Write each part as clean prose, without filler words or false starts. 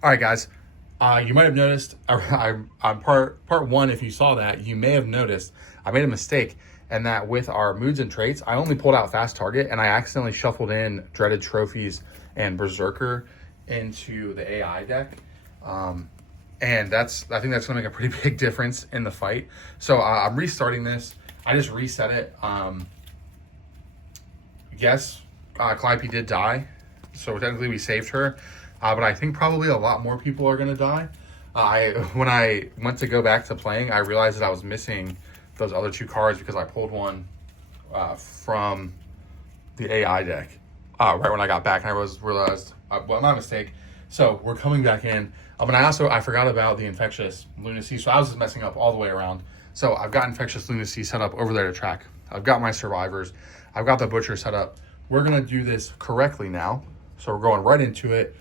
All right, guys. You might have noticed on part one. If you saw that, you may have noticed I made a mistake, and that with our moods and traits, I only pulled out fast target, and I accidentally shuffled in dreaded trophies and berserker into the AI deck. And I think that's going to make a pretty big difference in the fight. So I'm restarting this. I just reset it. Yes, Calliope did die, so technically we saved her. But I think probably a lot more people are going to die. When I went to go back to playing, I realized that I was missing those other two cards because I pulled one from the AI deck right when I got back, and I realized, well, my mistake. So we're coming back in. And I forgot about the infectious lunacy, so I was just messing up all the way around. So I've got infectious lunacy set up over there to track. I've got my survivors. I've got the butcher set up. We're gonna do this correctly now. So we're going right into it.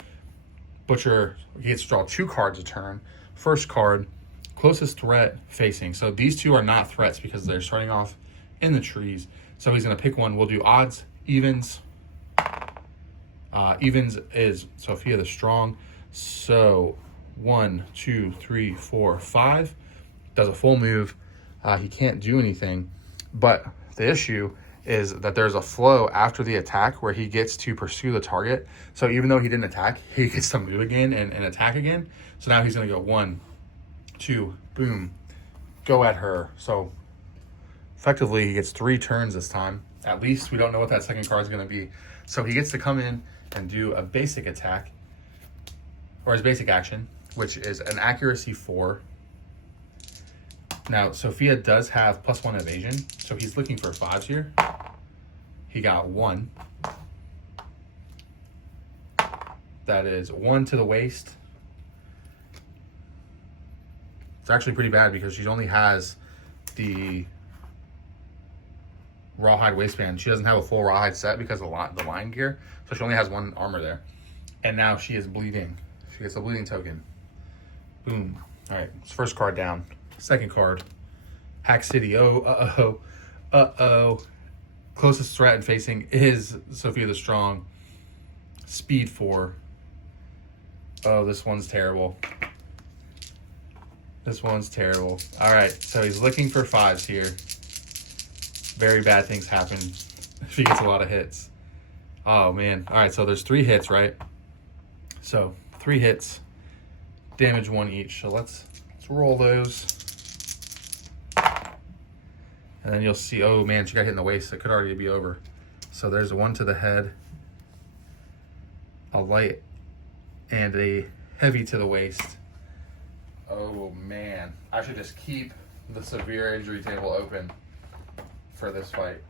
Butcher, he gets to draw 2 cards a turn. First card, closest threat facing. So these two are not threats because they're starting off in the trees. So he's going to pick one. We'll do odds, evens. Evens is Sophia the Strong. So 1, 2, 3, 4, 5. Does a full move. He can't do anything. But the issue is that there's a flow after the attack where he gets to pursue the target. So even though he didn't attack, he gets to move again and attack again. So now he's going to go 1, 2, boom, go at her. So effectively he gets 3 turns this time. At least we don't know what that second card is going to be. So he gets to come in and do a basic attack, or his basic action, which is an accuracy 4. Now, Sophia does have +1 evasion, so he's looking for 5s here. He got 1. That is 1 to the waist. It's actually pretty bad because she only has the rawhide waistband. She doesn't have a full rawhide set because of the line gear, so she only has 1 armor there. And now she is bleeding. She gets a bleeding token. Boom. All right, first card down. Second card, Hack City. Oh. Closest threat and facing is Sophia the Strong. Speed 4. Oh, this one's terrible. This one's terrible. All right, so he's looking for 5s here. Very bad things happen if he gets a lot of hits. Oh, man. All right, so there's 3 hits, right? So 3 hits, damage 1 each. So let's roll those. And then you'll see, oh man, she got hit in the waist. It could already be over. So there's a 1 to the head, a light, and a heavy to the waist. Oh man, I should just keep the severe injury table open for this fight.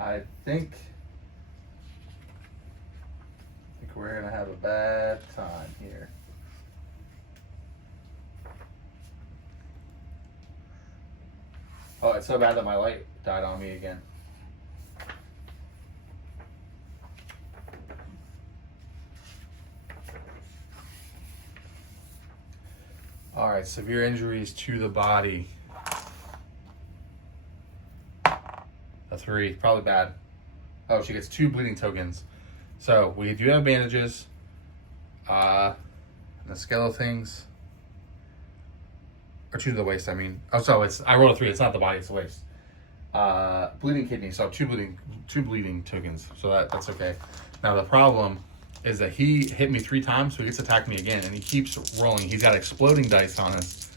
I think we're gonna have a bad time here. Oh, it's so bad that my light died on me again. All right, severe injuries to the body. A 3, probably bad. Oh, she gets 2 bleeding tokens. So we do have bandages. The skeletal things. Or 2 to the waist, I mean. Oh, so I rolled a 3. It's not the body, it's the waist. Bleeding kidney, so 2 bleeding tokens. So that's okay. Now the problem is that he hit me 3 times, so he gets to attack me again, and he keeps rolling. He's got exploding dice on us.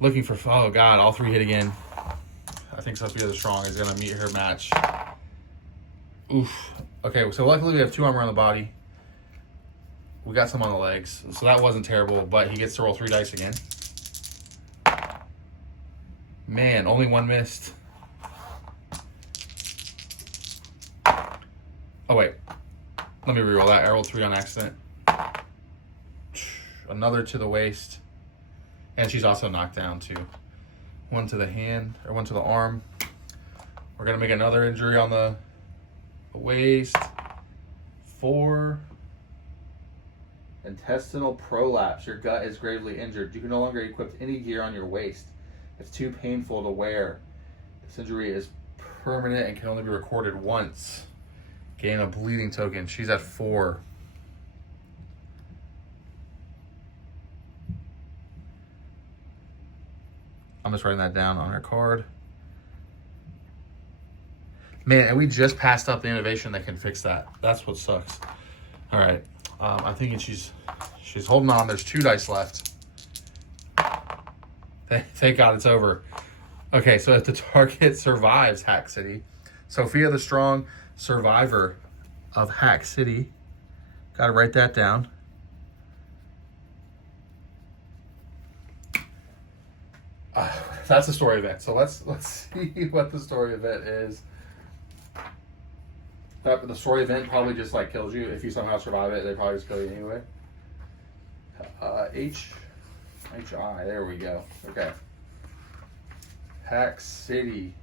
Looking for, oh god, all 3 hit again. I think Sophia the Strong is gonna meet her match. Oof. Okay, so luckily we have 2 armor on the body. We got some on the legs, so that wasn't terrible, but he gets to roll 3 dice again. Man, only 1 missed. Oh wait, let me reroll that. I rolled 3 on accident. Another to the waist. And she's also knocked down too. 1 to the hand, or 1 to the arm. We're gonna make another injury on the waist. 4. Intestinal prolapse. Your gut is gravely injured. You can no longer equip any gear on your waist. It's too painful to wear. This injury is permanent and can only be recorded once. Gain a bleeding token. She's at 4. I'm just writing that down on her card. Man, and we just passed up the innovation that can fix that. That's what sucks. All right. I'm thinking she's holding on. There's 2 dice left. Thank God it's over. Okay, so if the target survives Hack City, Sophia the Strong, survivor of Hack City. Got to write that down. That's the story event. So let's see what the story event is. The story event probably just like kills you. If you somehow survive it, they probably just kill you anyway. HI, there we go. Okay. Hack City.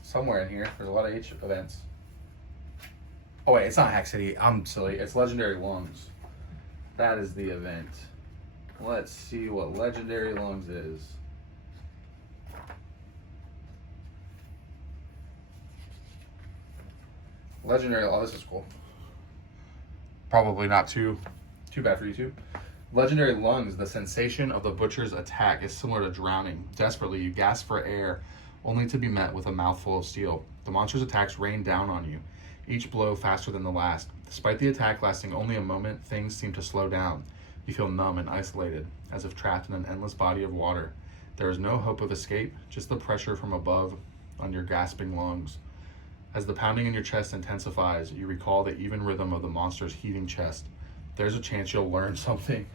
Somewhere in here, there's a lot of H events. Oh wait, it's not Hack City. I'm silly. It's Legendary Lungs. That is the event. Let's see what Legendary Lungs is. Legendary, oh, this is cool. Probably not too bad for you two. Legendary Lungs, the sensation of the butcher's attack is similar to drowning. Desperately, you gasp for air, only to be met with a mouthful of steel. The monster's attacks rain down on you, each blow faster than the last. Despite the attack lasting only a moment, things seem to slow down. You feel numb and isolated, as if trapped in an endless body of water. There is no hope of escape, just the pressure from above on your gasping lungs. As the pounding in your chest intensifies, you recall the even rhythm of the monster's heaving chest. There's a chance you'll learn something.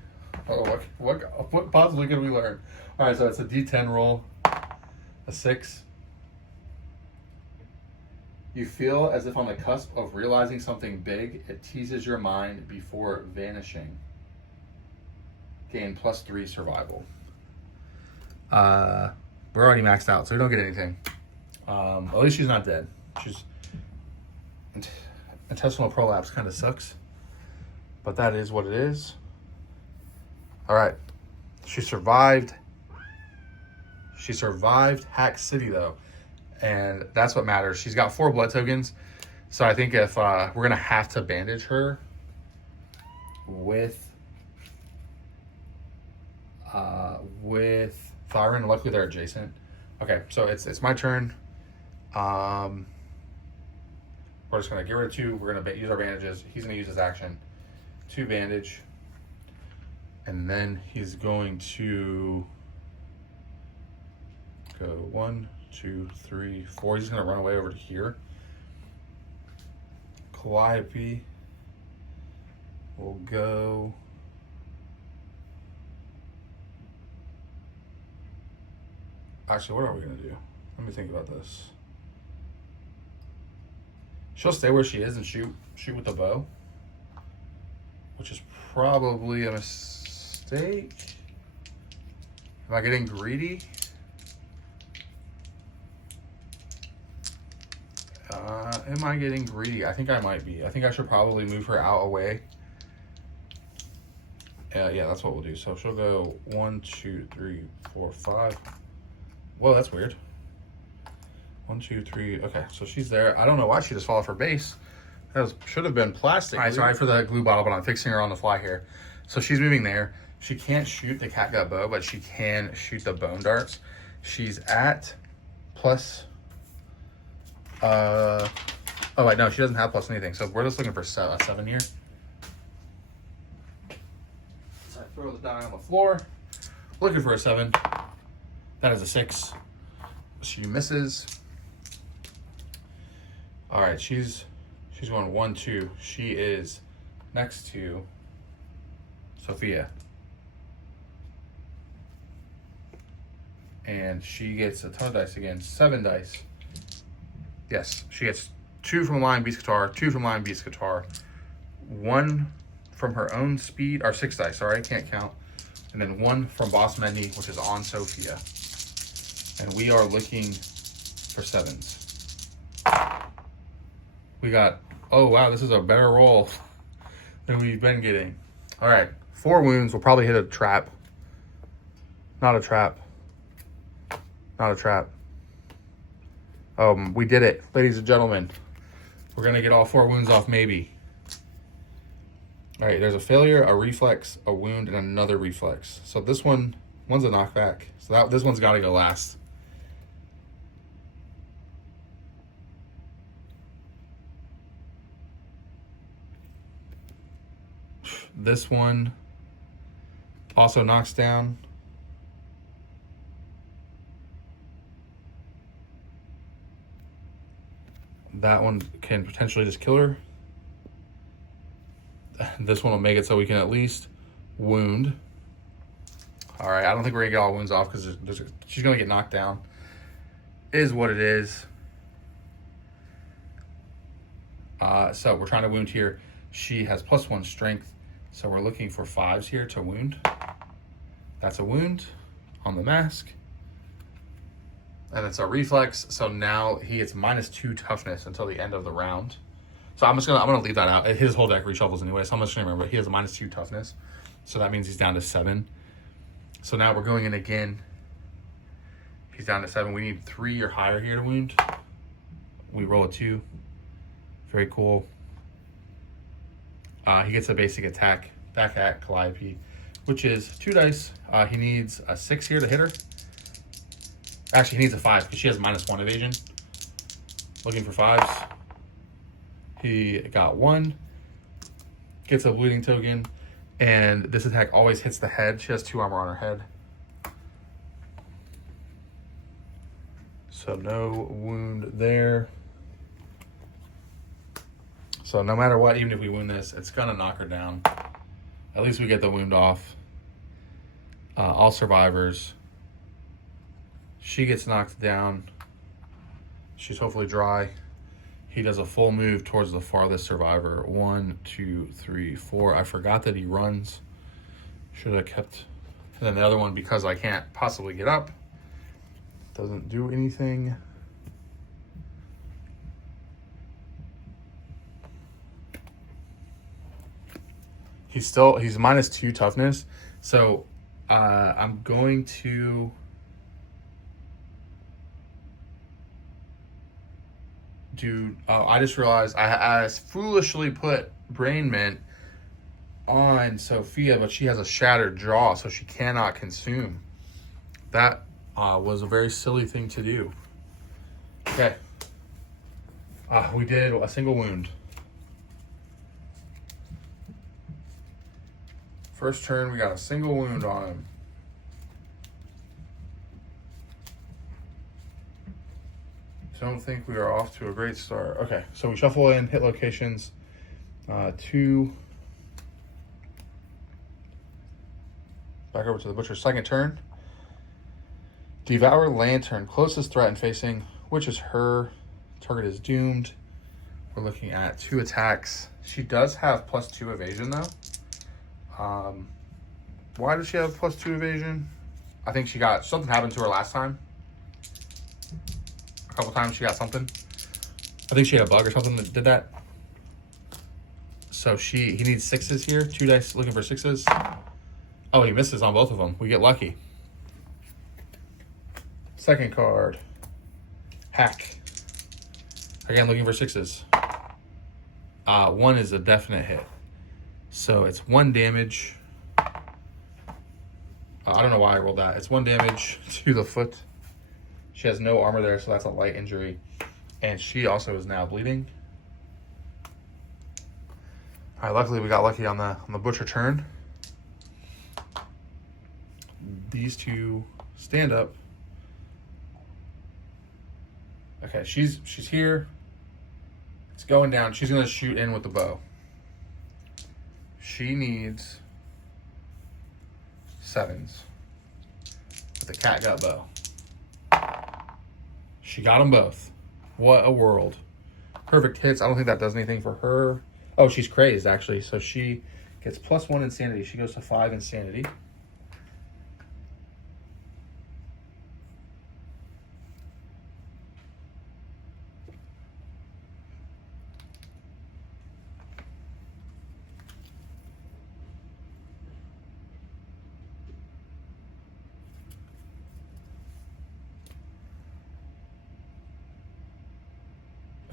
Oh, what possibly could we learn? All right, so it's a D10 roll, a 6. You feel as if on the cusp of realizing something big. It teases your mind before vanishing. Gain +3 survival. We're already maxed out, so we don't get anything. At least she's not dead. She's intestinal prolapse kind of sucks, but that is what it is. All right, she survived. She survived Hack City though, and that's what matters. She's got 4 blood tokens, so I think if we're gonna have to bandage her with Thyron. Luckily they're adjacent. Okay, so it's my turn. We're just going to get rid of 2. We're going to use our bandages. He's going to use his action to bandage. And then he's going to go 1, 2, 3, 4. He's going to run away over to here. Calliope will go... Actually, what are we going to do? Let me think about this. She'll stay where she is and shoot with the bow, which is probably a mistake. Am I getting greedy? Am I getting greedy? I think I might be. I think I should probably move her out away. Yeah, that's what we'll do. So she'll go 1, 2, 3, 4, 5. Whoa, that's weird. 1, 2, 3. Okay, so she's there. I don't know why she just fell off her base. That should have been plastic. All right, sorry for the glue bottle, but I'm fixing her on the fly here. So she's moving there. She can't shoot the catgut bow, but she can shoot the bone darts. She's at plus... oh, wait, no, she doesn't have plus anything. So we're just looking for a 7 here. So I throw the die on the floor. Looking for a 7. That is a 6. She misses. All right, she's going 1, 2. She is next to Sophia. And she gets a ton of dice again. 7 dice. Yes, she gets 2 from Lion Beast Guitar, 2 from Lion Beast Guitar, 1 from her own speed, or 6 dice, sorry, I can't count. And then 1 from Boss Mendy, which is on Sophia. And we are looking for 7s. We got, oh wow, this is a better roll than we've been getting. All right, 4 wounds. We'll probably hit a trap. Not a trap. Not a trap. We did it, ladies and gentlemen. We're gonna get all 4 wounds off, maybe. All right, there's a failure, a reflex, a wound, and another reflex. So this one's a knockback. So this one's got to go last. This one also knocks down. That one can potentially just kill her. This one will make it so we can at least wound. All right, I don't think we're gonna get all wounds off because she's gonna get knocked down. It is what it is. So we're trying to wound here. She has +1 strength, so we're looking for 5s here to wound. That's a wound on the mask. And it's a reflex, so now he gets -2 toughness until the end of the round. So I'm gonna leave that out. His whole deck reshuffles anyway, so I'm just gonna remember he has a -2 toughness. So that means he's down to 7. So now we're going in again. He's down to 7. We need 3 or higher here to wound. We roll a 2. Very cool. He gets a basic attack back at Calliope, which is 2 dice. He needs a 6 here to hit her. Actually, he needs a 5 because she has -1 evasion. Looking for 5s. He got 1. Gets a bleeding token. And this attack always hits the head. She has 2 armor on her head. So no wound there. So no matter what, even if we wound this, it's going to knock her down. At least we get the wound off. All survivors. She gets knocked down. She's hopefully dry. He does a full move towards the farthest survivor. 1, 2, 3, 4. I forgot that he runs. Should have kept. And then the other one, because I can't possibly get up, doesn't do anything. He's -2 toughness. So I'm going to do. I just realized I foolishly put Brain Mint on Sophia, but she has a shattered jaw, so she cannot consume. That was a very silly thing to do. Okay. We did a single wound. First turn, we got a single wound on him. Don't think we are off to a great start. Okay, so we shuffle in hit locations. 2. Back over to the butcher's second turn. Devour Lantern, closest threat and facing, which is her. Target is doomed. We're looking at 2 attacks. She does have +2 evasion though. Why does she have +2 evasion? I think she got something happened to her last time. A couple times she got something. I think she had a bug or something that did that. So he needs 6s here. 2 dice looking for 6s. Oh, he misses on both of them. We get lucky. Second card. Hack. Again, looking for 6s. 1 is a definite hit. So it's 1 damage. I don't know why I rolled that. It's 1 damage to the foot. She has no armor there, so that's a light injury. And she also is now bleeding. All right, luckily we got lucky on the butcher turn. These 2 stand up. Okay, she's here. It's going down. She's gonna shoot in with the bow. She needs 7s with the catgut bow. She got them both. What a world. Perfect hits. I don't think that does anything for her. Oh, she's crazed, actually. So she gets +1 insanity. She goes to 5 insanity.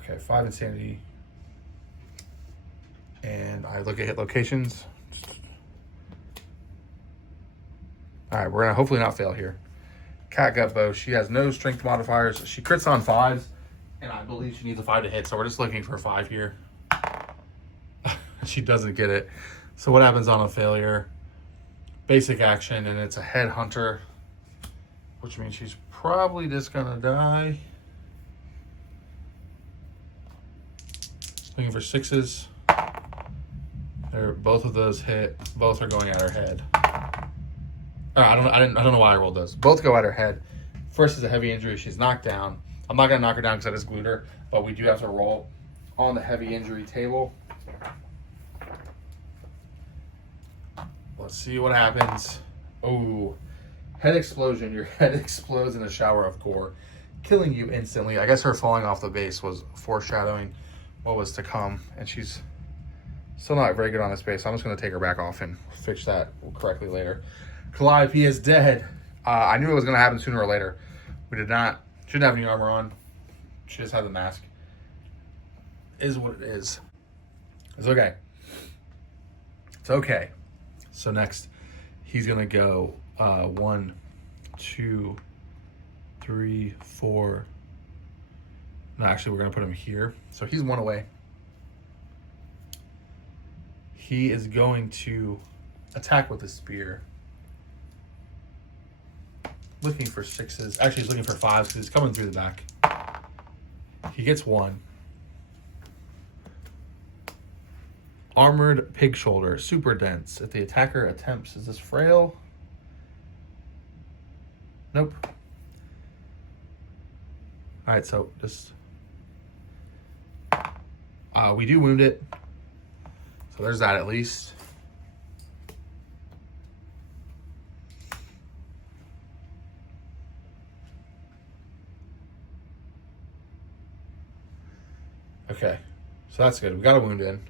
Okay, 5 insanity. And I look at hit locations. All right, we're gonna hopefully not fail here. Cat gut bow. She has no strength modifiers. She crits on 5s, and I believe she needs a 5 to hit. So we're just looking for a 5 here. She doesn't get it. So what happens on a failure? Basic action, and it's a head hunter, which means she's probably just gonna die. Looking for 6s. Both of those hit. Both are going at her head. I don't know why I rolled those. Both go at her head. First is a heavy injury. She's knocked down. I'm not gonna knock her down because I just glued her, but we do have to roll on the heavy injury table. Let's see what happens. Oh, head explosion. Your head explodes in a shower of gore, killing you instantly. I guess her falling off the base was foreshadowing what was to come, and she's still not very good on this base. So I'm just going to take her back off and fix that correctly later. Calliope is dead. I knew it was going to happen sooner or later. We did not. She didn't have any armor on. She just had the mask. Is what it is. It's okay. It's okay. So next, he's going to go 1, 2, 3, 4. No, actually, we're going to put him here. So he's 1 away. He is going to attack with a spear. Looking for 6s. Actually, he's looking for 5s because he's coming through the back. He gets 1. Armored pig shoulder, super dense. If the attacker attempts, is this frail? Nope. All right, so just we do wound it. So there's that at least. Okay, so that's good. We got a wound in.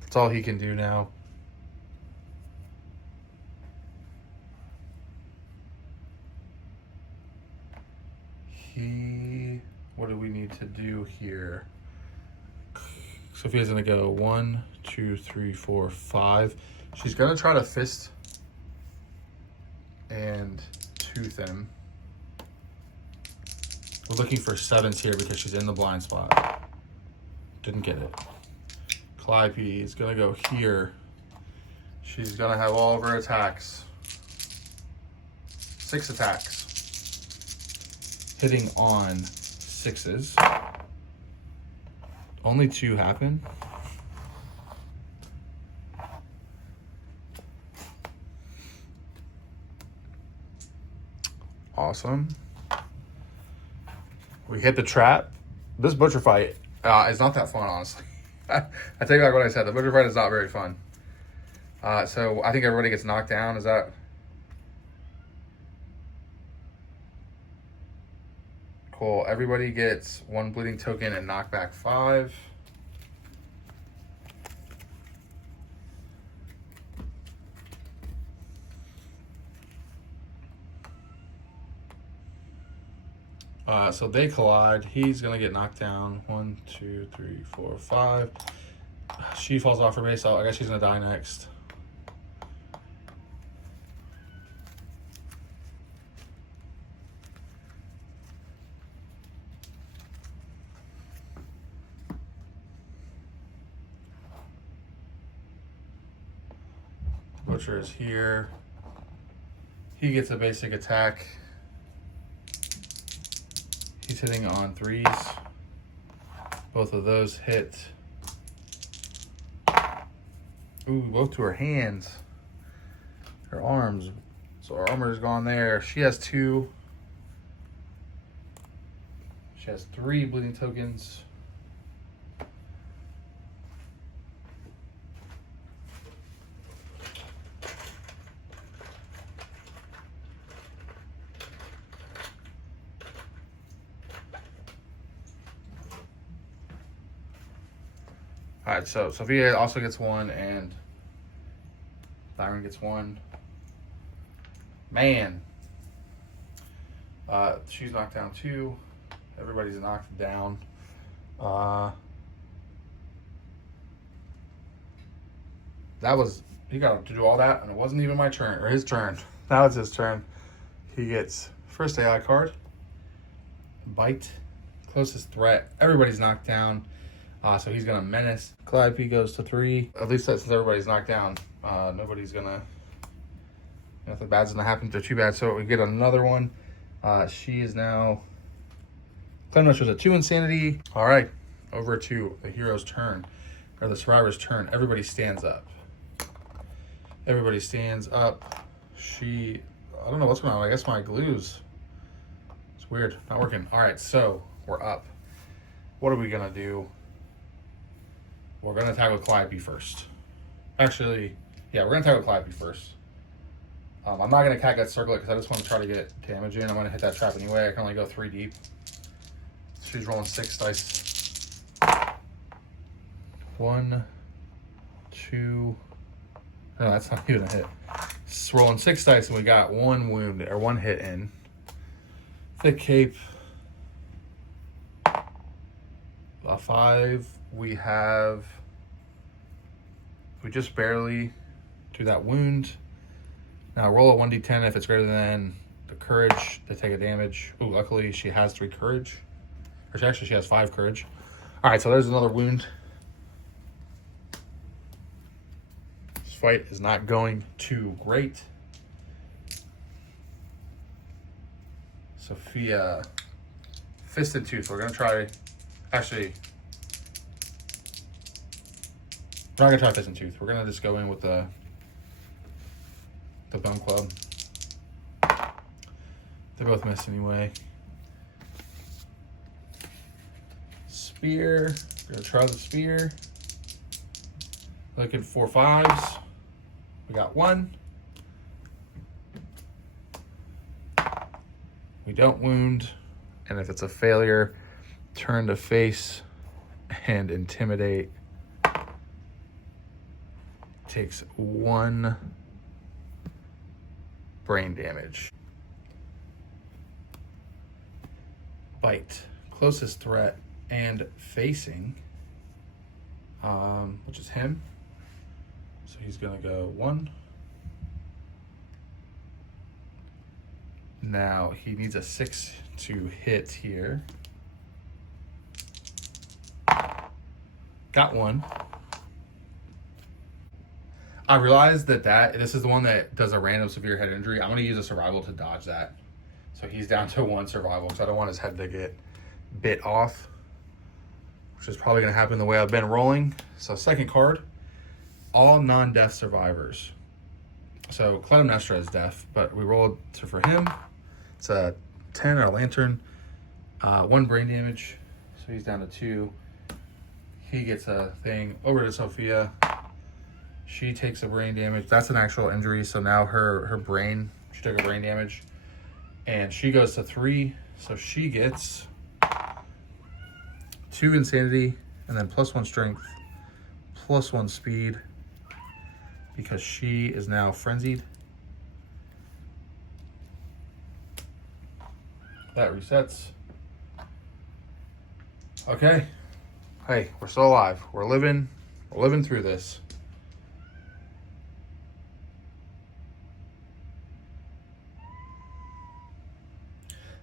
That's all he can do now. What do we need to do here? Sophia's gonna go 1, 2, 3, 4, 5. She's gonna try to fist and tooth him. We're looking for 7s here because she's in the blind spot. Didn't get it. Calliope is gonna go here. She's gonna have all of her attacks. 6 attacks. Hitting on 6s. Only 2 happen. Awesome. We hit the trap. This butcher fight is not that fun, honestly. I take back what I said. The butcher fight is not very fun. So I think everybody gets knocked down. Is that... Cool. Everybody gets 1 bleeding token and knockback 5. So they collide. He's gonna get knocked down. 1, 2, 3, 4, 5. She falls off her base. I guess she's gonna die next. Butcher is here. He gets a basic attack. He's hitting on 3s. Both of those hit. Ooh, both to her hands. Her arms. So her armor's gone there. She has 2. She has 3 bleeding tokens. All right, so Sophia also gets 1, and Byron gets 1. Man. She's knocked down 2. Everybody's knocked down. That was, he got to do all that, and it wasn't even my turn, or his turn. Now it's his turn. He gets first AI card, bite, closest threat. Everybody's knocked down, so he's gonna menace. Calliope goes to 3. At least since everybody's knocked down, nothing bad's gonna happen to too bad. So we get another one. She is now, Clemnush at 2 insanity. All right, over to the hero's turn, or the survivor's turn. Everybody stands up. Everybody stands up. I don't know what's going on. I guess my glues. It's weird. Not working. All right, so we're up. What are we going to do? We're going to tackle Calliope first. Actually, yeah, we're going to tackle Calliope first. I'm not going to cat gut circle it because I just want to try to get damage in. I'm going to hit that trap anyway. I can only go 3 deep. She's rolling 6 dice. 1, 2. No, that's not even a hit. It's rolling 6 dice, and we got 1 wound, or 1 hit in. Thick cape. A 5. We just barely do that wound. Now roll a 1d10 if it's greater than the courage to take a damage. Ooh, luckily she has 3 courage. Or actually she has 5 courage. All right, so there's another wound. Fight is not going too great. Sophia, fist and tooth. We're gonna try. Actually, we're not gonna try fist and tooth. We're gonna just go in with the bone club. They both miss anyway. Spear. We're gonna try the spear. Looking for 5s. We got 1. We don't wound. And if it's a failure, turn to face and intimidate. Takes 1 brain damage. Bite. Closest threat and facing, which is him. So he's gonna go 1. Now he needs a 6 to hit here. Got 1. I realized that this is the one that does a random severe head injury. I'm gonna use a survival to dodge that. So he's down to 1 survival because I don't want his head to get bit off, which is probably gonna happen the way I've been rolling. So second card. All non-death survivors. So Clytemnestra is deaf, but we rolled for him. It's a 10 or a lantern. 1 brain damage, so he's down to 2. He gets a thing. Over to Sophia. She takes a brain damage. That's an actual injury, so now her brain, she took a brain damage. And she goes to 3, so she gets 2 insanity, and then +1 strength, +1 speed, because she is now frenzied. That resets. Okay. Hey, we're still alive. We're living through this.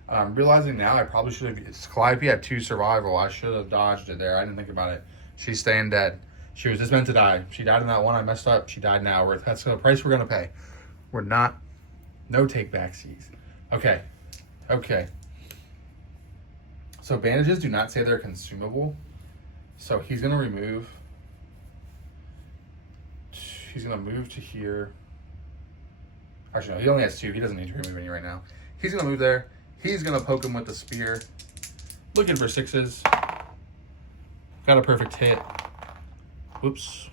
I'm realizing now I probably should have. Calliope had 2 survival. I should have dodged it there. I didn't think about it. She's staying dead. She was just meant to die. She died in that one. I messed up. She died now. That's the price we're gonna pay. We're not. No take backsies. Okay. Okay. So bandages do not say they're consumable. So he's gonna remove. He's gonna move to here. Actually, no. He only has 2. He doesn't need to remove any right now. He's gonna move there. He's gonna poke him with the spear. Looking for 6s. Got a perfect hit. Whoops.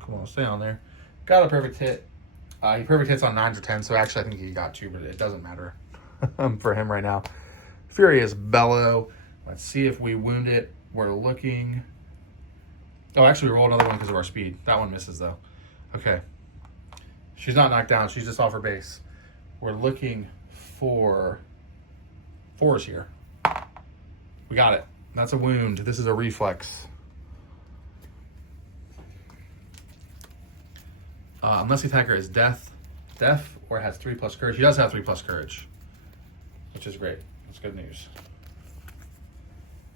Come on, stay on there. Got a perfect hit. He perfect hits on 9s or 10s, so actually I think he got 2, but it doesn't matter for him right now. Furious Bellow. Let's see if we wound it. We're looking. Oh, actually we rolled another one because of our speed. That one misses though. Okay. She's not knocked down. She's just off her base. We're looking for 4s here. We got it. That's a wound. This is a reflex. Unless the attacker is deaf, or has 3+ courage. He does have 3+ courage, which is great. That's good news.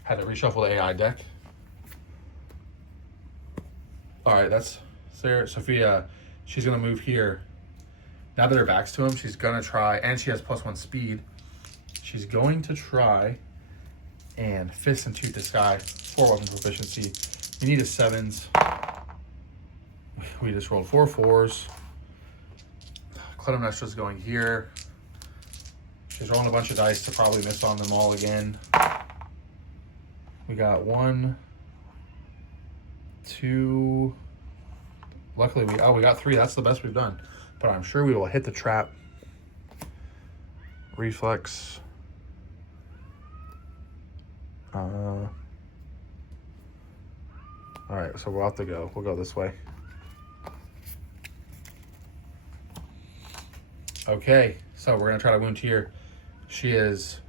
Had to reshuffle the AI deck. All right, that's there. Sophia, she's gonna move here. Now that her back's to him, she's gonna try, and she has +1 speed. She's going to try and fist and tooth this guy. 4 weapon proficiency. We need a 7s. We just rolled 4 4s. Clytemnestra's going here. She's rolling a bunch of dice to probably miss on them all again. We got 1, 2. Luckily, we got 3. That's the best we've done. But I'm sure we will hit the trap. Reflex. All right, so we'll have to go. We'll go this way. Okay, so we're gonna try to wound here. She is,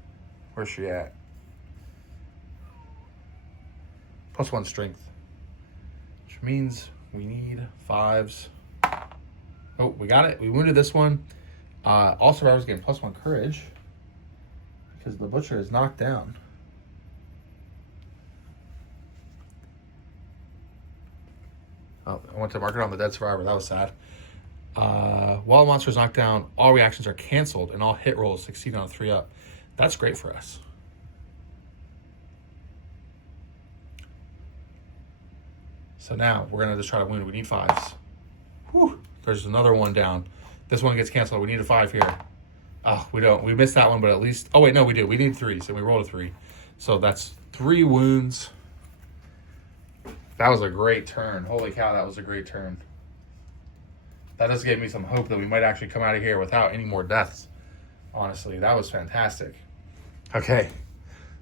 where's she at? +1 strength, which means we need 5s. Oh, we got it. We wounded this one. All survivors getting +1 courage because the butcher is knocked down. Oh, I went to mark it on the dead survivor. That was sad. While the monster is knocked down, all reactions are canceled and all hit rolls succeed on a 3-up. That's great for us. So now we're gonna just try to wound. We need 5s. Whew. There's another one down. This one gets canceled. We need a 5 here. Oh, we don't. We missed that one, but at least. Oh wait, no, we do. We need 3, so we rolled a 3. So that's 3 wounds. That was a great turn. Holy cow, that was a great turn. That does give me some hope that we might actually come out of here without any more deaths. Honestly, that was fantastic. Okay,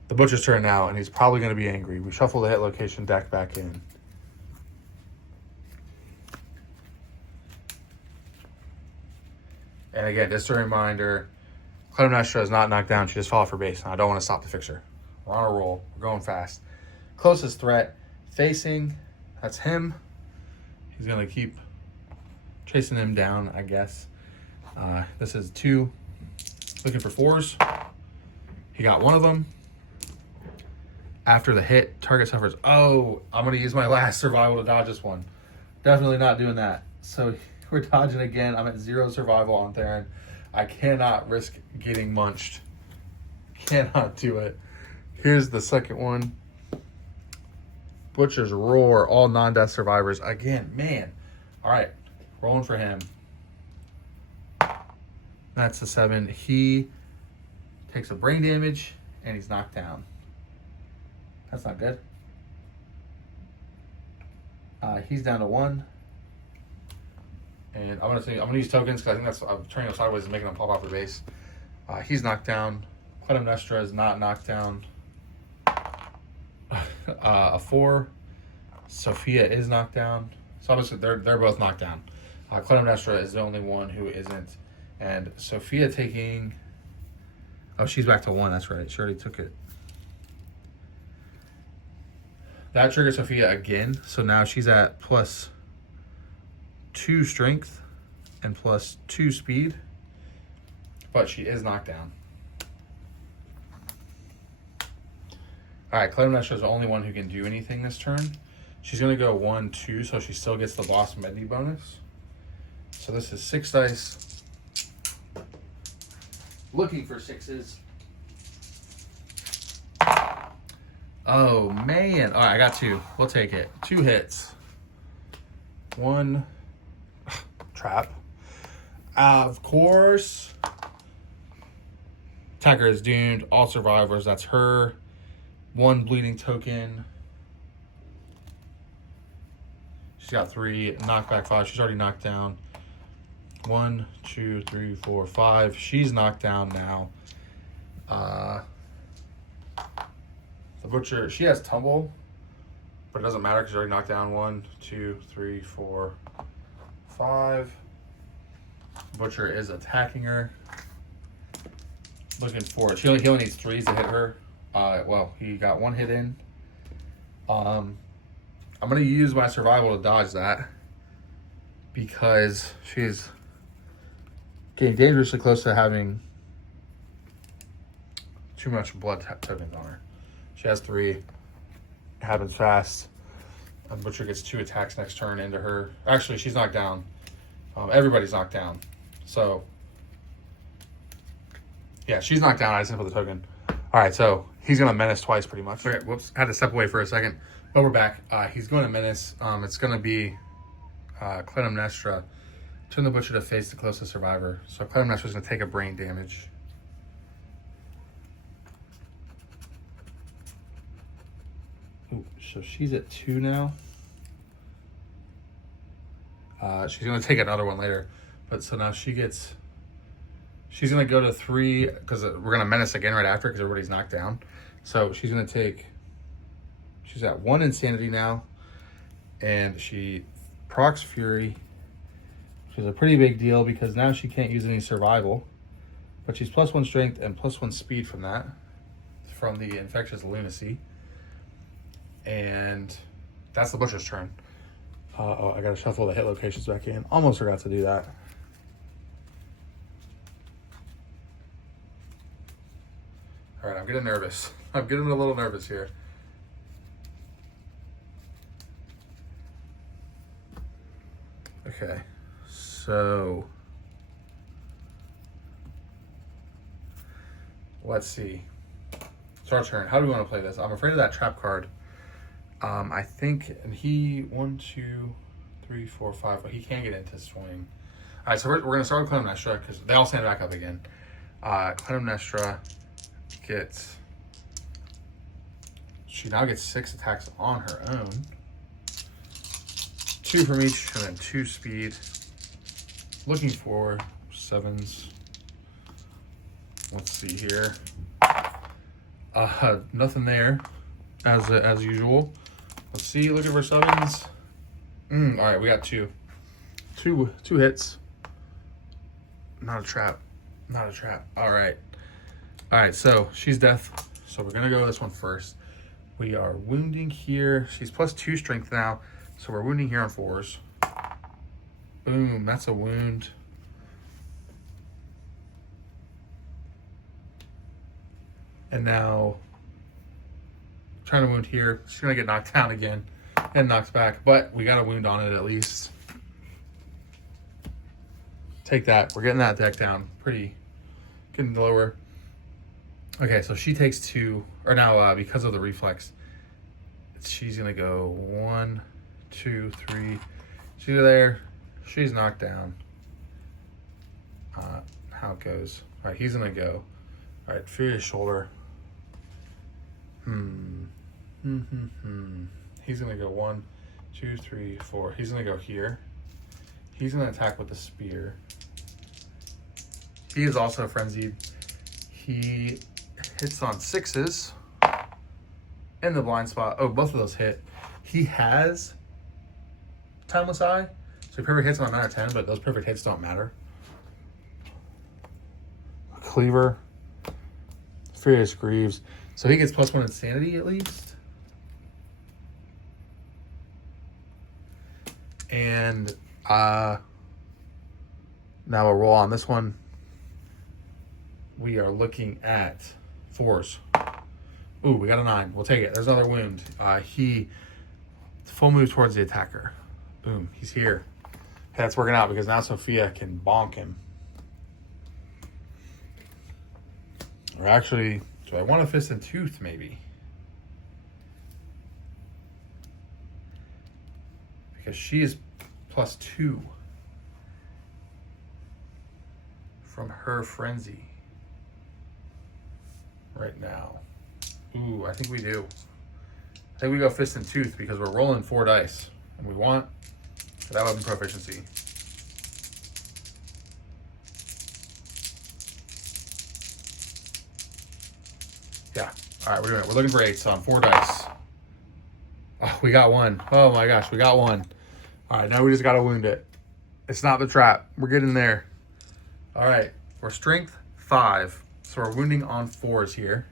the butcher's turn now, and he's probably going to be angry. We shuffle the hit location deck back in. And again, just a reminder, Clytemnestra is not knocked down. She just fell off her base, and I don't want to stop the fixture. We're on a roll. We're going fast. Closest threat, facing, that's him. He's going to keep chasing him down, I guess. This is 2. Looking for 4s. He got 1 of them. After the hit, target suffers. Oh, I'm going to use my last survival to dodge this one. Definitely not doing that. So we're dodging again. I'm at 0 survival on Theron. I cannot risk getting munched. Cannot do it. Here's the second one. Butcher's Roar. All non-death survivors. Again, man. All right. Rolling for him. That's a 7. He takes a brain damage and he's knocked down. That's not good. He's down to 1. And I'm gonna use tokens because I think that's I'm turning him sideways and making him pop off the base. He's knocked down. Clytemnestra is not knocked down. A 4. Sophia is knocked down. So obviously they're both knocked down. Clytemnestra is the only one who isn't. And Sophia taking... Oh, she's back to 1. That's right. She already took it. That triggers Sophia again. So now she's at +2 strength and +2 speed. But she is knocked down. All right, Clytemnestra is the only one who can do anything this turn. She's going to go 1, 2, so she still gets the boss Medney bonus. So this is 6 dice. Looking for 6s. Oh, man. All right, I got 2. We'll take it. 2 hits. 1. Trap. Of course. Attacker is doomed. All survivors. That's her. 1 bleeding token. She's got 3. Knockback 5. She's already knocked down. 1, 2, 3, 4, 5. She's knocked down now. The butcher, she has tumble, but it doesn't matter because she's already knocked down. 1, 2, 3, 4, 5. Butcher is attacking her. Looking forward. He only needs 3s to hit her. Well, he got 1 hit in. I'm going to use my survival to dodge that because she's getting dangerously close to having too much blood tokens on her. She has 3. It happens fast. Butcher gets 2 attacks next turn into her. Actually, she's knocked down. Everybody's knocked down. So, yeah, she's knocked down. I just didn't put the token. All right, so he's going to menace twice pretty much. Okay, whoops. Had to step away for a second. But we're back. He's going to menace. It's going to be Clytemnestra. Turn the Butcher to face the closest survivor. So Clytemnestra is going to take a brain damage. Ooh, so she's at 2 now. She's going to take another one later. But so now she's going to go to 3 because we're going to menace again right after because everybody's knocked down. So she's going to take, she's at 1 insanity now. And she procs Fury, which is a pretty big deal because now she can't use any survival. But she's +1 strength and +1 speed from that, from the infectious lunacy. And that's the Butcher's turn. I gotta shuffle the hit locations back in. Almost forgot to do that. All right, I'm getting nervous. I'm getting a little nervous here. Okay, so let's see. It's our turn. How do we want to play this? I'm afraid of that trap card. I think, and he 1, 2, 3, 4, 5, but he can get into swing. All right, so we're going to start with Clytemnestra because they all stand back up again. Clytemnestra gets, she now gets 6 attacks on her own. 2 from each, and then 2 speed. Looking for 7s. Let's see here. Nothing there, as usual. Let's see, looking for 7s. All right, we got 2 hits. Not a trap. Not a trap. All right. All right, so she's death. So we're going to go this one first. We are wounding here. She's +2 strength now. So we're wounding here on 4s. Boom, that's a wound. And now, trying to wound here. She's going to get knocked down again and knocked back. But we got a wound on it at least. Take that. We're getting that deck down. Pretty, getting lower. Okay, so she takes 2. Or now, because of the reflex, she's going to go 1, 2, 3. She's there. She's knocked down. How it goes. All right, he's going to go. All right, Furious Shoulder. He's going to go 1, 2, 3, 4. He's going to go here. He's going to attack with the spear. He is also frenzied. He hits on 6s in the blind spot. Oh, both of those hit. He has Timeless Eye, so he perfect hits on 9 or 10, but those perfect hits don't matter. Cleaver. Furious Greaves. So he gets +1 insanity at least. And now we'll roll on this one. We are looking at 4s. Ooh, we got a 9. We'll take it. There's another wound. He full move towards the attacker. Boom, he's here. Hey, that's working out because now Sophia can bonk him. Or actually, do I want a Fist and Tooth maybe? Because she is +2 from her frenzy right now. Ooh, I think we do. I think we go Fist and Tooth because we're rolling 4 dice. And we want that weapon proficiency. Yeah. All right, we're doing it. We're looking for 8s on 4 dice. Oh, we got 1. Oh my gosh, we got 1. All right, now we just got to wound it. It's not the trap. We're getting there. All right, for strength 5. So we're wounding on 4s here.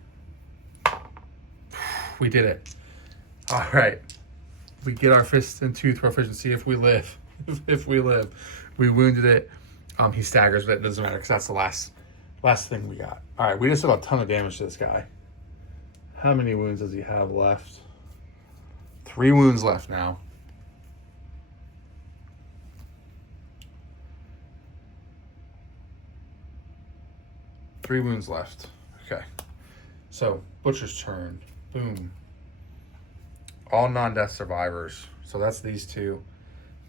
We did it. All right. We get our fist and tooth proficiency if we live. If we live. We wounded it. He staggers, but it doesn't matter because that's the last thing we got. All right, we just did a ton of damage to this guy. How many wounds does he have left? 3 wounds left now. Three wounds left. Okay. So, Butcher's turn. Boom. All non-death survivors. So that's these two.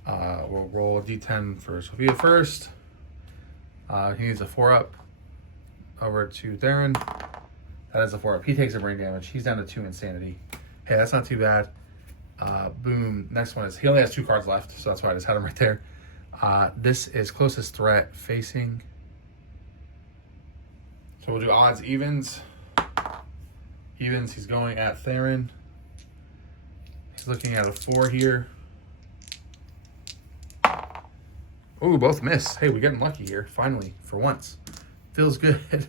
We'll roll a d10 for Sophia first. He needs a 4-up. Over to Theron. That is a 4-up. He takes a brain damage. He's down to 2 insanity. Hey, that's not too bad. Boom. Next one is, he only has 2 cards left, so that's why I just had him right there. This is closest threat facing. So we'll do odds, evens. Evens, he's going at Theron. He's looking at a 4 here. Ooh, both miss. Hey, we're getting lucky here, finally, for once. Feels good.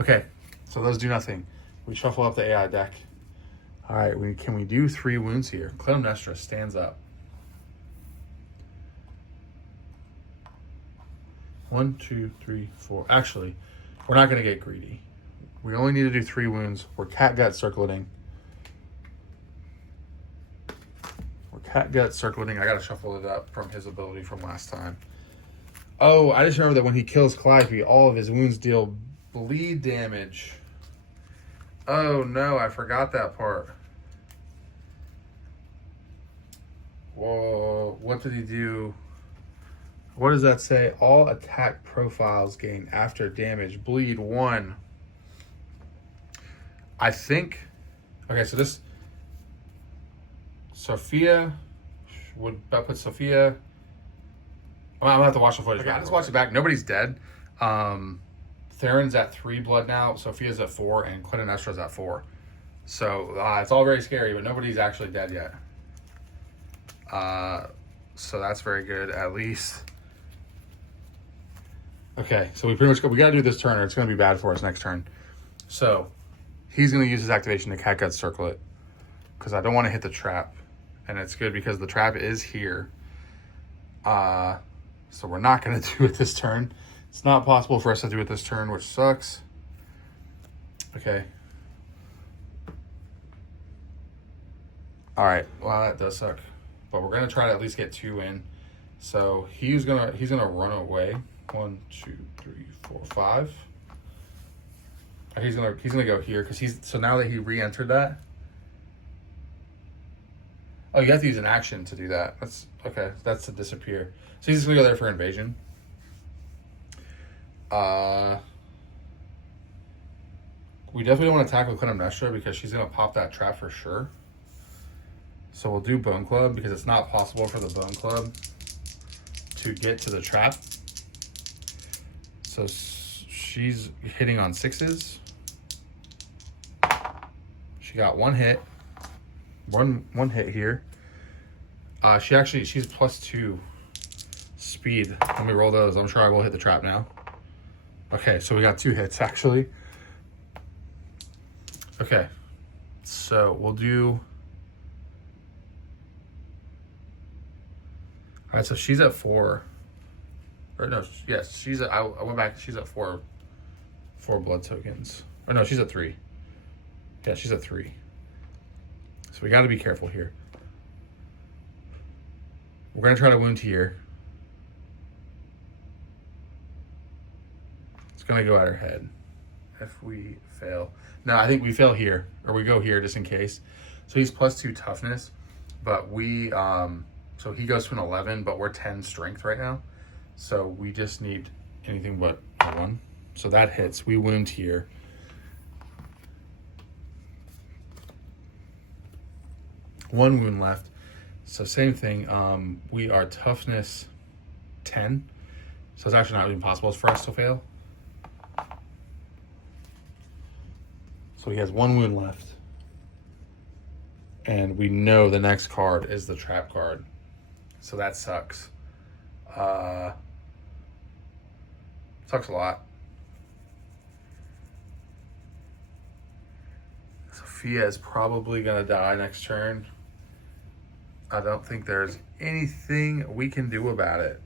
Okay, so those do nothing. We shuffle up the AI deck. All right, can we do 3 wounds here? Clytemnestra stands up. 1, 2, 3, 4. Actually, we're not going to get greedy. We only need to do 3 wounds. We're catgut circleting. We're catgut circleting. I got to shuffle it up from his ability from last time. Oh, I just remember that when he kills Calliope, all of his wounds deal bleed damage. Oh no, I forgot that part. Whoa, what did he do? What does that say? All attack profiles gain after damage bleed 1. I think, okay, so this, Sophia, would that put Sophia, I'm gonna have to watch the footage. Okay, I just watched it back. Nobody's dead. Theron's at 3 blood now. Sophia's at 4, and Clytemnestra's at 4. So it's all very scary, but nobody's actually dead yet. So that's very good, at least. Okay, so we gotta do this turn, or it's gonna be bad for us next turn. So he's gonna use his activation to catgut circle it, because I don't want to hit the trap, and it's good because the trap is here. So we're not going to do it this turn. It's not possible for us to do it this turn, which sucks. Okay. All right. Well, that does suck. But we're going to try to at least get 2 in. So he's gonna run away. 1, 2, 3, 4, 5. He's gonna go here because so now that he re-entered that. Oh, you have to use an action to do that. That's okay. That's to disappear. So he's just gonna go there for invasion. We definitely don't want to tackle Clytemnestra because she's gonna pop that trap for sure. So we'll do Bone Club because it's not possible for the Bone Club to get to the trap. So she's hitting on 6s. She got 1 hit. One hit here. She's +2 speed. Let me roll those. I'm sure I will hit the trap now. Okay, so we got 2 hits actually. Okay, so we'll do. All right, so she's at 4. Or no, yes, she's at. I went back. She's at 4 blood tokens. Or no, she's at 3. Yeah, she's at 3. So we got to be careful here. We're going to try to wound here. It's going to go at her head if we fail. No, I think we fail here, or we go here just in case. So he's +2 toughness, but we, so he goes to an 11, but we're 10 strength right now. So we just need anything but a 1. So that hits. We wound here. One wound left. So same thing. We are toughness 10. So it's actually not even possible for us to fail. So he has 1 wound left. And we know the next card is the trap card. So that sucks. Sucks a lot. Sophia is probably going to die next turn. I don't think there's anything we can do about it.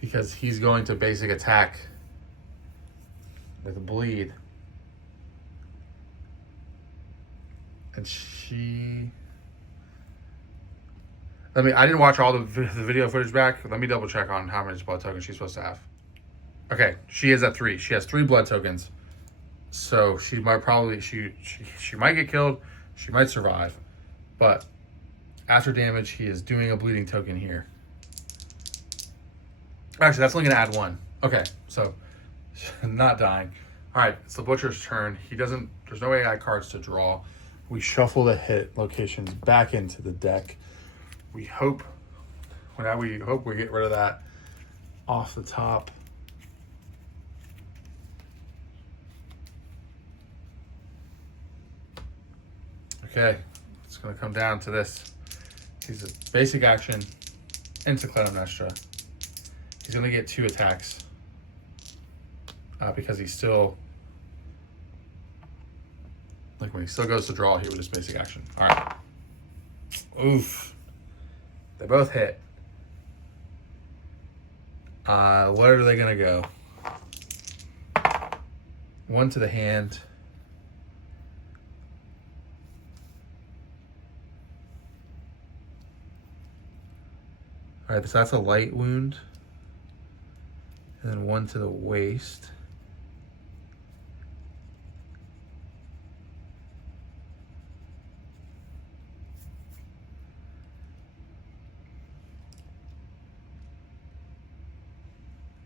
Because he's going to basic attack with a bleed. And I didn't watch all the video footage back. Let me double check on how many blood tokens she's supposed to have. Okay, she is at 3. She has 3 blood tokens. So she might probably, she might get killed. She might survive. But after damage, he is doing a bleeding token here. Actually, that's only going to add 1. Okay, so not dying. All right, it's the Butcher's turn. There's no AI cards to draw. We shuffle the hit locations back into the deck. We hope we get rid of that off the top. Okay, it's going to come down to this. He's a basic action into Clytemnestra. He's going to get 2 attacks because he's still, like when he still goes to draw, he would just basic action. All right. Oof. They both hit. Where are they going to go? 1 to the hand. All right, so that's a light wound. And then 1 to the waist.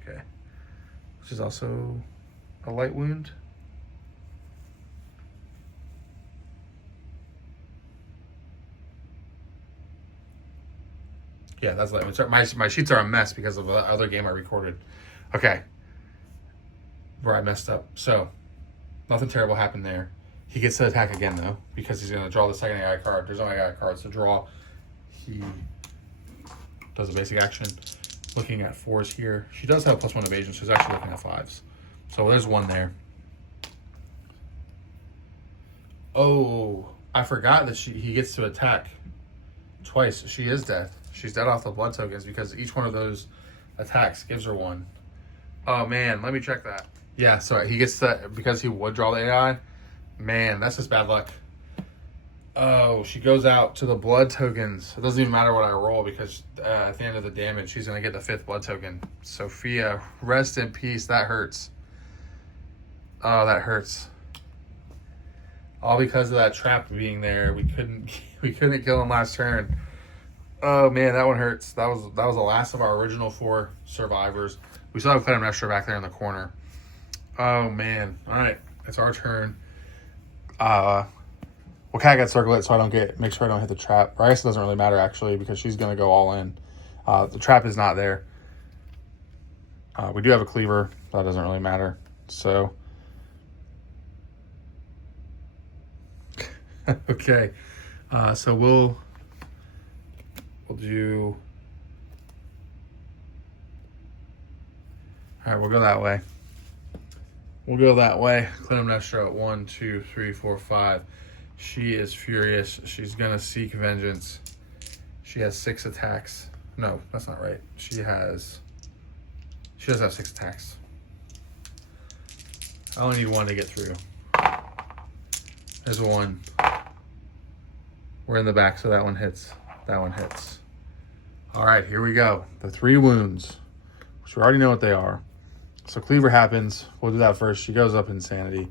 Okay. Which is also a light wound. Yeah, that's light. My sheets are a mess because of the other game I recorded. Okay. Where I messed up. So, nothing terrible happened there. He gets to attack again, though, because he's going to draw the second AI card. There's no AI cards to draw. He does a basic action. Looking at 4s here. She does have +1 evasion. She's actually looking at 5s. So, there's 1 there. Oh, I forgot that he gets to attack twice. She is dead. She's dead off the blood tokens because each one of those attacks gives her 1. Oh, man. Let me check that. Yeah, so he gets that because he would draw the AI. Man, that's just bad luck. Oh, she goes out to the blood tokens. It doesn't even matter what I roll because at the end of the damage, she's going to get the 5th blood token. Sophia, rest in peace. That hurts. Oh, that hurts. All because of that trap being there. We couldn't kill him last turn. Oh man, that one hurts. That was the last of our original 4 survivors. We still have Clytemnestra back there in the corner. Oh man. All right, it's our turn. Well, Cat got circle it so make sure I don't hit the trap. Or I guess it doesn't really matter actually because she's gonna go all in. The trap is not there. We do have a cleaver. That doesn't really matter. So. Okay. So we'll do. All right, we'll go that way. Clytemnestra at 1, 2, 3, 4, 5. She is furious. She's gonna seek vengeance. She has 6 attacks. No, that's not right. She does have 6 attacks. I only need 1 to get through. There's 1. We're in the back, so that one hits. That one hits. All right, here we go. The 3 wounds, which we already know what they are. So Cleaver happens. We'll do that first. She goes up Insanity.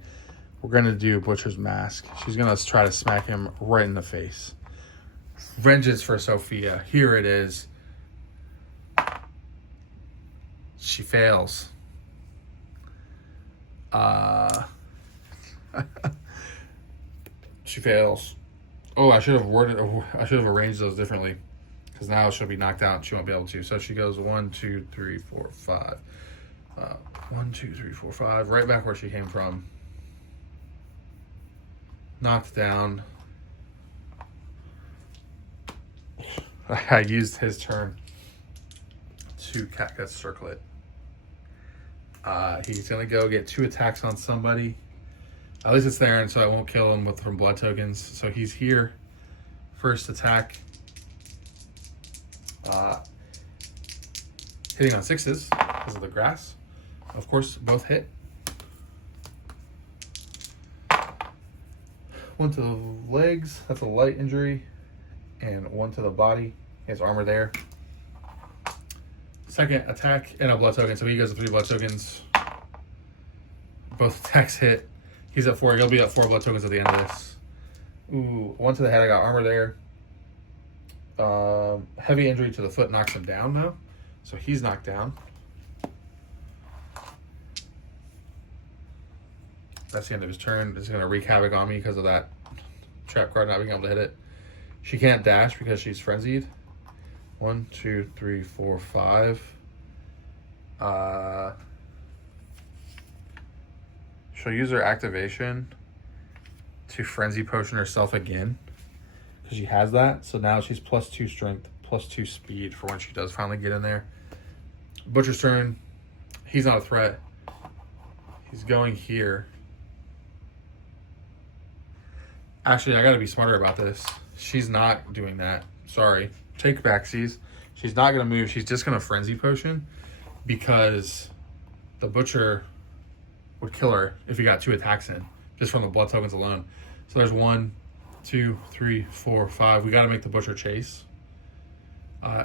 We're going to do Butcher's Mask. She's going to try to smack him right in the face. Vengeance for Sophia. Here it is. She fails. She fails. Oh, I should have arranged those differently. Because now she'll be knocked out. She won't be able to. So she goes 1, 2, 3, 4, 5. 1, 2, 3, 4, 5. Right back where she came from. Knocked down. I used his turn to Catgut Circlet. He's gonna go get 2 attacks on somebody. At least it's there, and so I won't kill him from blood tokens. So he's here. First attack. Hitting on 6s because of the grass. Of course, both hit. 1 to the legs. That's a light injury. And 1 to the body. He has armor there. Second attack and a blood token. So he goes to 3 blood tokens. Both attacks hit. He's at 4. He'll be at 4 blood tokens at the end of this. Ooh, 1 to the head. I got armor there. Heavy injury to the foot knocks him down though. So he's knocked down. That's the end of his turn. It's going to wreak havoc on me because of that trap card not being able to hit it. She can't dash because she's frenzied. 1, 2, 3, 4, 5. She'll use her activation to frenzy potion herself again because she has that. So now she's +2 strength, +2 speed for when she does finally get in there. Butcher's turn. He's not a threat. He's going here. Actually, I got to be smarter about this. She's not doing that. Sorry. Take backsies. She's not going to move. She's just going to frenzy potion because the butcher would kill her if he got 2 attacks in just from the blood tokens alone. So there's 1, 2, 3, 4, 5. We got to make the butcher chase.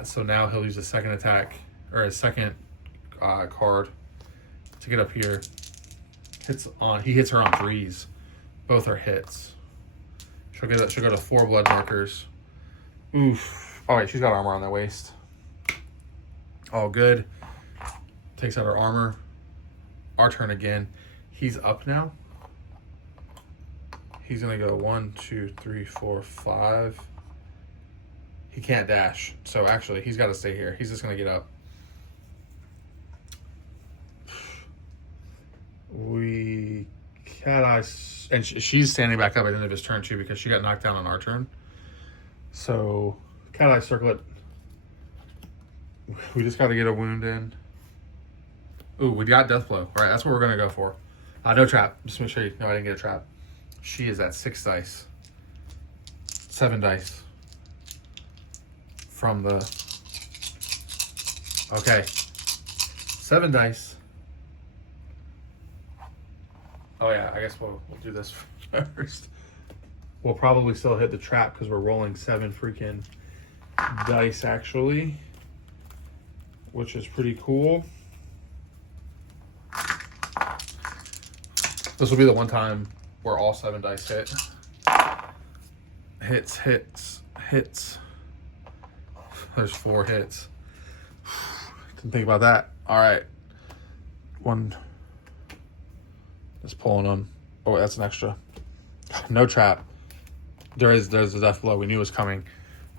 So now he'll use a second attack or a second card to get up here. He hits her on 3s. Both are hits. She'll go to 4 blood markers. Oof. All right, she's got armor on that waist. All good. Takes out her armor. Our turn again. He's up now. He's going to go 1, 2, 3, 4, 5. He can't dash. So actually, he's got to stay here. He's just going to get up. Cat Eye, and she's standing back up at the end of his turn too because she got knocked down on our turn. So Cat Eye Circlet. We just got to get a wound in. Ooh, we got Death Blow. All right, that's what we're gonna go for. No trap. Just make sure you know I didn't get a trap. She is at 6 dice. 7 dice. From the. Okay. 7 dice. Oh yeah, I guess we'll do this first. We'll probably still hit the trap because we're rolling 7 freaking dice actually, which is pretty cool. This will be the one time where all 7 dice hit. Hits, hits, hits. There's 4 hits. Didn't think about that. All right. 1. Just pulling them. Oh, that's an extra. No trap. There's the death blow we knew was coming.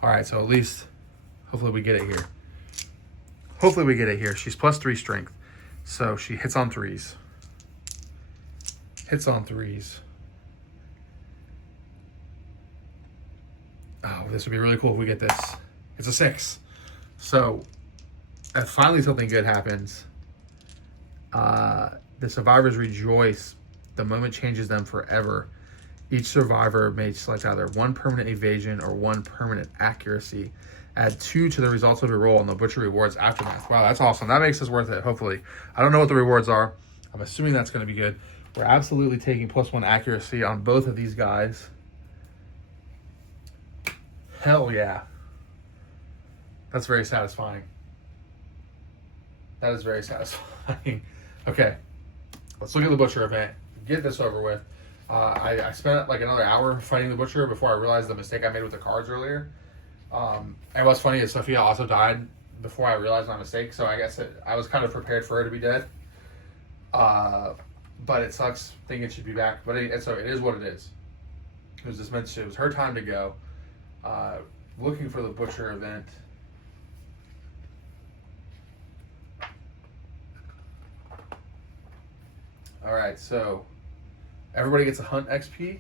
All right, so at least, hopefully we get it here. Hopefully we get it here. She's +3 strength. So she hits on 3s. Hits on 3s. Oh, this would be really cool if we get this. It's a 6. So, if finally something good happens. The survivors rejoice. The moment changes them forever. Each survivor may select either 1 permanent evasion or 1 permanent accuracy. Add 2 to the results of your roll on the Butcher Rewards Aftermath. Wow, that's awesome. That makes us worth it, hopefully. I don't know what the rewards are. I'm assuming that's going to be good. We're absolutely taking +1 accuracy on both of these guys. Hell yeah. That's very satisfying. That is very satisfying. Okay. Let's look at the Butcher event. Get this over with. I spent like another hour fighting the Butcher before I realized the mistake I made with the cards earlier. And what's funny is Sophia also died before I realized my mistake, so I guess I was kind of prepared for her to be dead. But it sucks thinking she'd be back. But it is what it is. It was just meant to. It was her time to go. Looking for the Butcher event. All right, so everybody gets a hunt XP,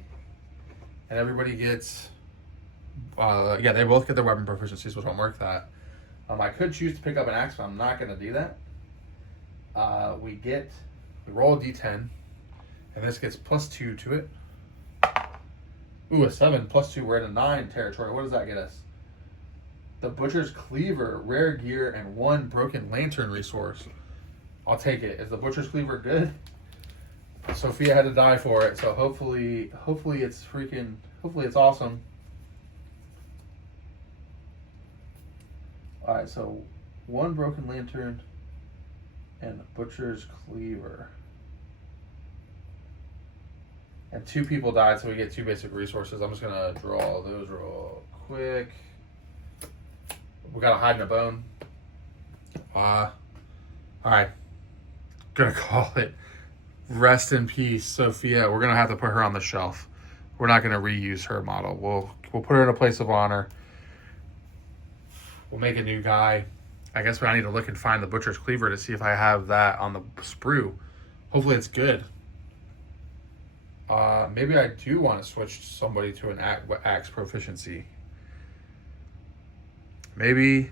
and everybody gets, yeah, they both get their weapon proficiencies, which I'll mark that. I could choose to pick up an axe, but I'm not going to do that. We get We roll a d10, and this gets +2 to it. Ooh, a 7 +2. We're at a 9 territory. What does that get us? The Butcher's Cleaver, rare gear, and 1 Broken Lantern resource. I'll take it. Is the Butcher's Cleaver good? Sophia had to die for it, so hopefully it's awesome. Alright, so 1 Broken Lantern and a Butcher's Cleaver. And 2 people died, so we get 2 basic resources. I'm just gonna draw those real quick. We gotta hide in a bone. Alright. Gonna call it. Rest in peace, Sophia. We're gonna have to put her on the shelf. We're not gonna reuse her model. We'll put her in a place of honor. We'll make a new guy. I guess I need to look and find the Butcher's Cleaver to see if I have that on the sprue. Hopefully it's good. Maybe I do want to switch somebody to an axe proficiency. Maybe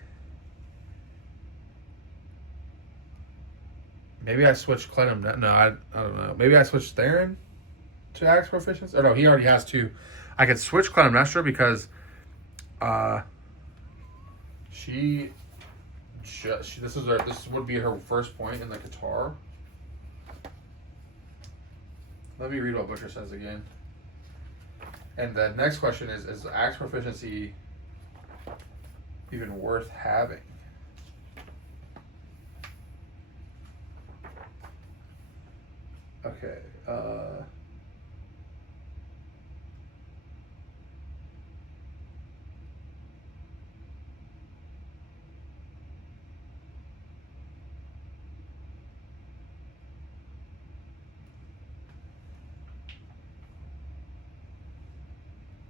I switch Clem. No, I don't know. Maybe I switch Theron to axe proficiency. Or no, he already has 2. I could switch Clytemnestra because this would be her first point in the guitar. Let me read what Butcher says again. And the next question is axe proficiency even worth having? Okay.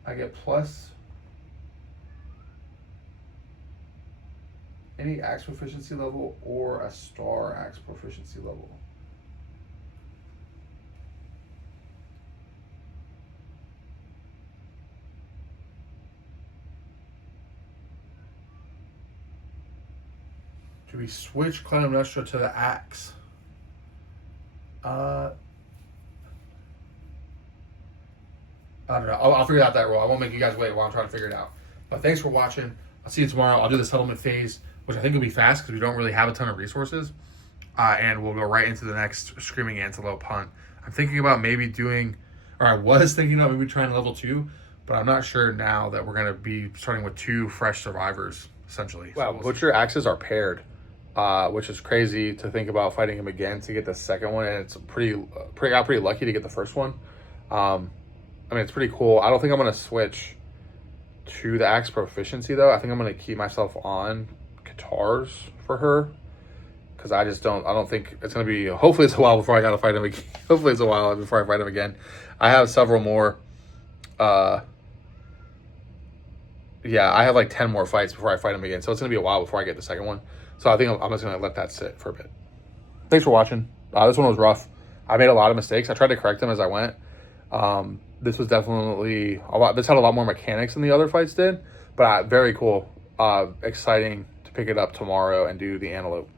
I get plus any axe proficiency level or a star axe proficiency level. Do we switch Clytemnestra to the axe? I don't know. I'll figure out that role. I won't make you guys wait while I'm trying to figure it out. But thanks for watching. I'll see you tomorrow. I'll do the settlement phase, which I think will be fast because we don't really have a ton of resources. And we'll go right into the next Screaming Antelope hunt. I'm thinking about maybe doing, or I was thinking about maybe trying level 2, but I'm not sure now that we're going to be starting with 2 fresh survivors, essentially. Wow, so Butcher axes are paired, which is crazy to think about fighting him again to get the second one. And it's got pretty lucky to get the first one. I mean, it's pretty cool. I don't think I'm going to switch to the axe proficiency, though. I think I'm going to keep myself on guitars for her. Because I don't think it's going to be... Hopefully it's a while before I got to fight him again. Hopefully it's a while before I fight him again. I have several more... I have like 10 more fights before I fight him again. So it's going to be a while before I get the second one. So I think I'm just going to let that sit for a bit. Thanks for watching. This one was rough. I made a lot of mistakes. I tried to correct them as I went. This was definitely a lot. This had a lot more mechanics than the other fights did, but very cool. Exciting to pick it up tomorrow and do the antelope.